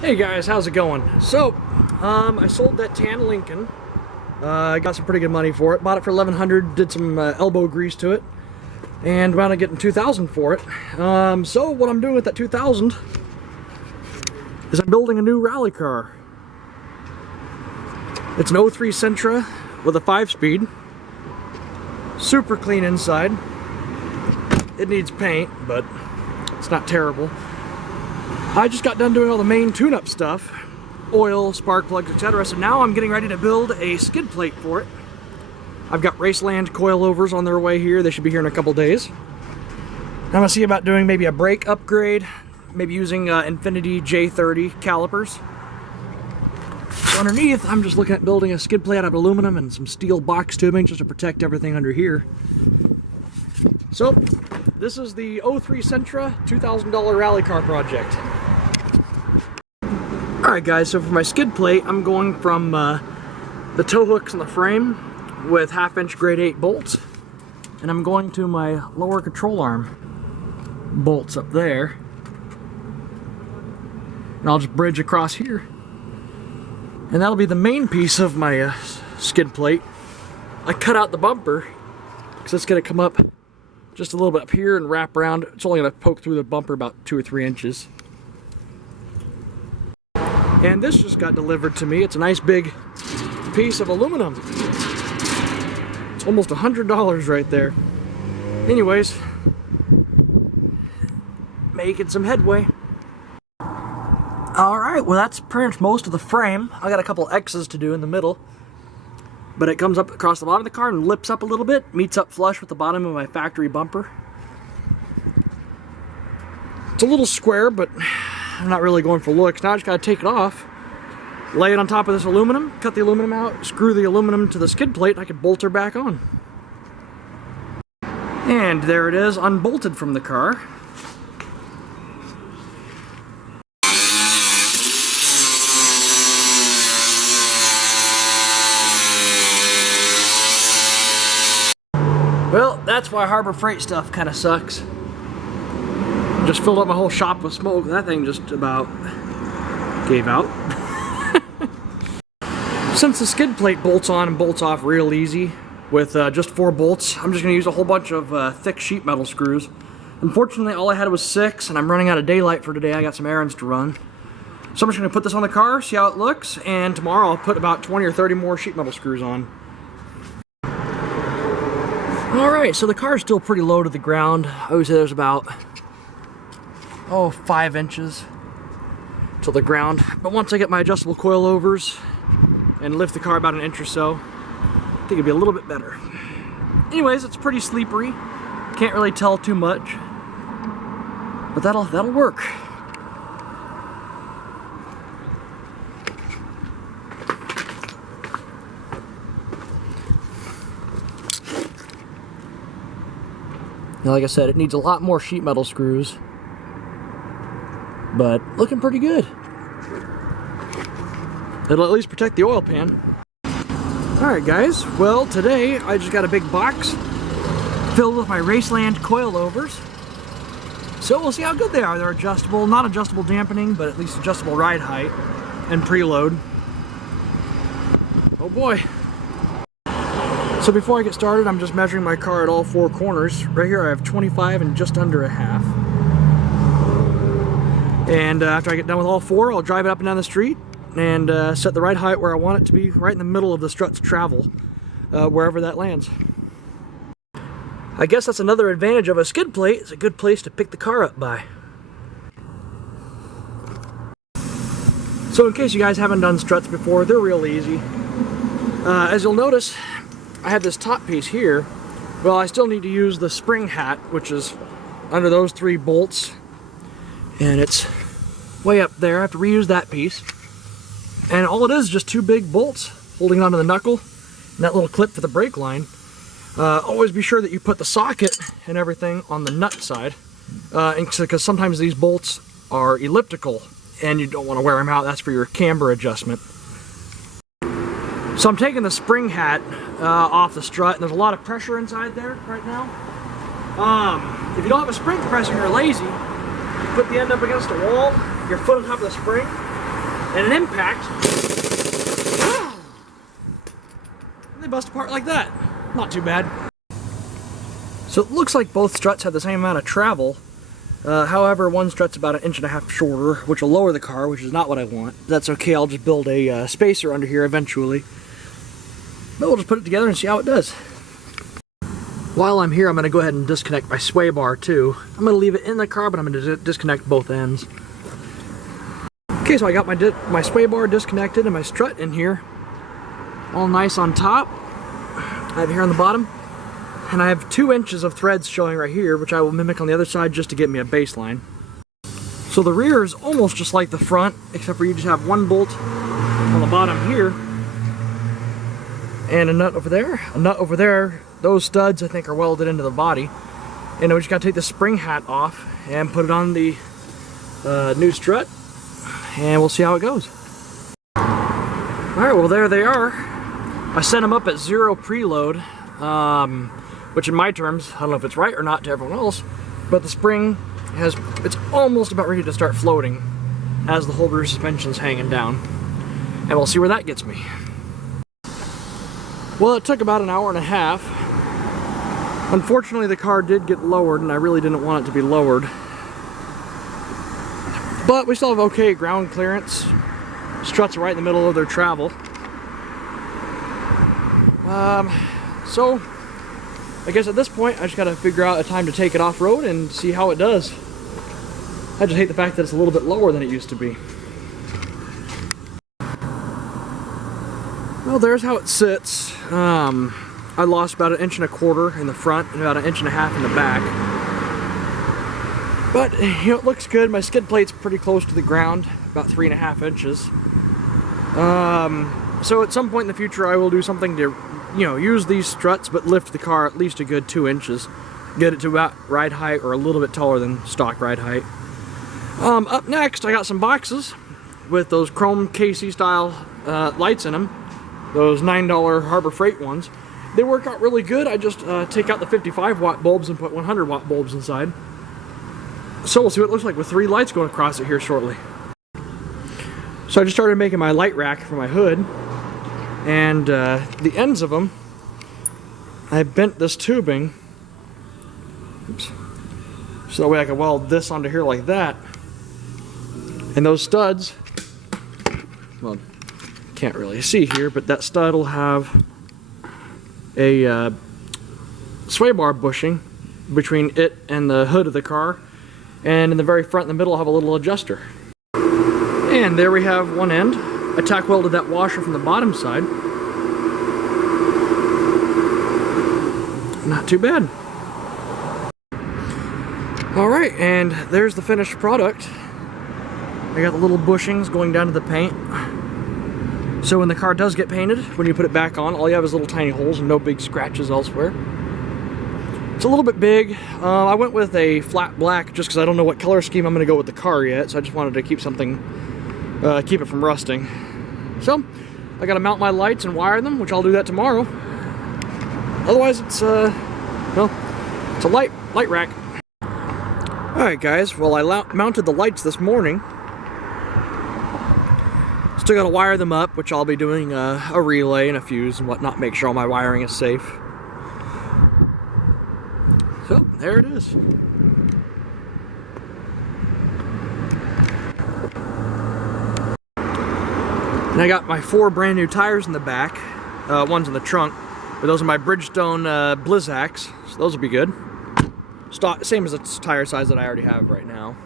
Hey guys, how's it going? So, I sold that tan Lincoln. I got some pretty good money for it. Bought it for $1,100, did some elbow grease to it, and wound up getting $2,000 for it. So what I'm doing with that $2,000 is I'm building a new rally car. It's an 03 Sentra with a 5-speed. Super clean inside. It needs paint, but it's not terrible. I just got done doing all the main tune-up stuff, oil, spark plugs, etc. So now I'm getting ready to build a skid plate for it. I've got Raceland coilovers on their way here. They should be here in a couple days. I'm gonna see about doing maybe a brake upgrade, maybe using Infinity J30 calipers. So underneath, I'm just looking at building a skid plate out of aluminum and some steel box tubing just to protect everything under here. So, this is the 03 Sentra $2,000 rally car project. Alright guys, so for my skid plate, I'm going from the tow hooks in the frame with 1/2" grade 8 bolts, and I'm going to my lower control arm bolts up there, and I'll just bridge across here. And that'll be the main piece of my skid plate. I cut out the bumper because it's going to come up just a little bit up here and wrap around. It's only going to poke through the bumper about 2 or 3 inches. And this just got delivered to me. It's a nice big piece of aluminum. It's almost $100 right there. Anyways, making some headway. Alright, well that's pretty much most of the frame. I got a couple X's to do in the middle. But it comes up across the bottom of the car and lips up a little bit, meets up flush with the bottom of my factory bumper. It's a little square, but I'm not really going for looks. Now I just gotta take it off, lay it on top of this aluminum, cut the aluminum out, screw the aluminum to the skid plate, and I can bolt her back on. And there it is, unbolted from the car. Well, that's why Harbor Freight stuff kind of sucks. Just filled up my whole shop with smoke. That thing just about gave out. Since the skid plate bolts on and bolts off real easy with just 4 bolts, I'm just going to use a whole bunch of thick sheet metal screws. Unfortunately, all I had was 6, and I'm running out of daylight for today. I got some errands to run. So I'm just going to put this on the car, see how it looks, and tomorrow I'll put about 20 or 30 more sheet metal screws on. Alright, so the car's still pretty low to the ground. I would say there's about 5 inches to the ground. But once I get my adjustable coilovers and lift the car about 1 inch or so, I think it'll be a little bit better. Anyways, it's pretty sleepery. Can't really tell too much. But that'll work. Now, like I said, it needs a lot more sheet metal screws, but looking pretty good. It'll at least protect the oil pan. Alright guys, well today I just got a big box filled with my Raceland coilovers. So we'll see how good they are. They're adjustable, not adjustable dampening, but at least adjustable ride height and preload. Oh boy. So before I get started, I'm just measuring my car at all 4 corners. Right here I have 25 and just under a half. And after I get done with all 4, I'll drive it up and down the street and set the ride height where I want it to be, right in the middle of the strut's travel, wherever that lands. I guess that's another advantage of a skid plate. It's a good place to pick the car up by. So in case you guys haven't done struts before, they're real easy. As you'll notice, I have this top piece here. Well, I still need to use the spring hat, which is under those 3 bolts, and it's way up there. I have to reuse that piece, and all it is just 2 big bolts holding onto the knuckle and that little clip for the brake line. Always be sure that you put the socket and everything on the nut side, because sometimes these bolts are elliptical and you don't want to wear them out. That's for your camber adjustment. So I'm taking the spring hat off the strut, and there's a lot of pressure inside there right now. If you don't have a spring compressor and you're lazy, you put the end up against a wall, your foot on top of the spring, and an impact, and they bust apart like that. Not too bad. So it looks like both struts have the same amount of travel. However, one strut's about 1.5 inches shorter, which will lower the car, which is not what I want. That's okay, I'll just build a spacer under here eventually. But we'll just put it together and see how it does. While I'm here, I'm going to go ahead and disconnect my sway bar too. I'm going to leave it in the car, but I'm going to disconnect both ends. Okay, so I got my sway bar disconnected and my strut in here. All nice on top. I have here on the bottom. And I have 2 inches of threads showing right here, which I will mimic on the other side just to get me a baseline. So the rear is almost just like the front, except for you just have 1 bolt on the bottom here. And a nut over there. A nut over there. Those studs, I think, are welded into the body. And we just got to take the spring hat off and put it on the new strut. And we'll see how it goes. Alright, well there they are. I set them up at 0 preload. Which in my terms, I don't know if it's right or not to everyone else, but the spring it's almost about ready to start floating as the whole rear suspension's hanging down. And we'll see where that gets me. Well, it took about 1.5 hours. Unfortunately, the car did get lowered, and I really didn't want it to be lowered. But we still have okay ground clearance. Struts are right in the middle of their travel. So I guess at this point I just gotta figure out a time to take it off-road and see how it does. I just hate the fact that it's a little bit lower than it used to be. Well, there's how it sits. I lost about 1.25 inches in the front and about 1.5 inches in the back. But, you know, it looks good. My skid plate's pretty close to the ground, about 3.5 inches. So at some point in the future I will do something to, you know, use these struts but lift the car at least a good 2 inches. Get it to about ride height or a little bit taller than stock ride height. Up next I got some boxes with those chrome KC style lights in them. Those $9 Harbor Freight ones. They work out really good. I just take out the 55 watt bulbs and put 100 watt bulbs inside. So we'll see what it looks like with 3 lights going across it here shortly. So I just started making my light rack for my hood. And the ends of them, I bent this tubing, oops, so that way I can weld this onto here like that. And those studs, well, can't really see here, but that stud will have a sway bar bushing between it and the hood of the car. And in the very front in the middle, I'll have a little adjuster. And there we have one end. I tack welded that washer from the bottom side. Not too bad. Alright, and there's the finished product. I got the little bushings going down to the paint. So when the car does get painted, when you put it back on, all you have is little tiny holes and no big scratches elsewhere. It's a little bit big. I went with a flat black just because I don't know what color scheme I'm going to go with the car yet, so I just wanted to keep something, keep it from rusting. So, I gotta mount my lights and wire them, which I'll do that tomorrow. Otherwise, it's, well, it's a light rack. Alright guys, well I mounted the lights this morning. Still gotta wire them up, which I'll be doing a relay and a fuse and whatnot, make sure all my wiring is safe. So, there it is. And I got my 4 brand new tires in the back, one's in the trunk, but those are my Bridgestone Blizzaks, so those will be good. Same as the tire size that I already have right now.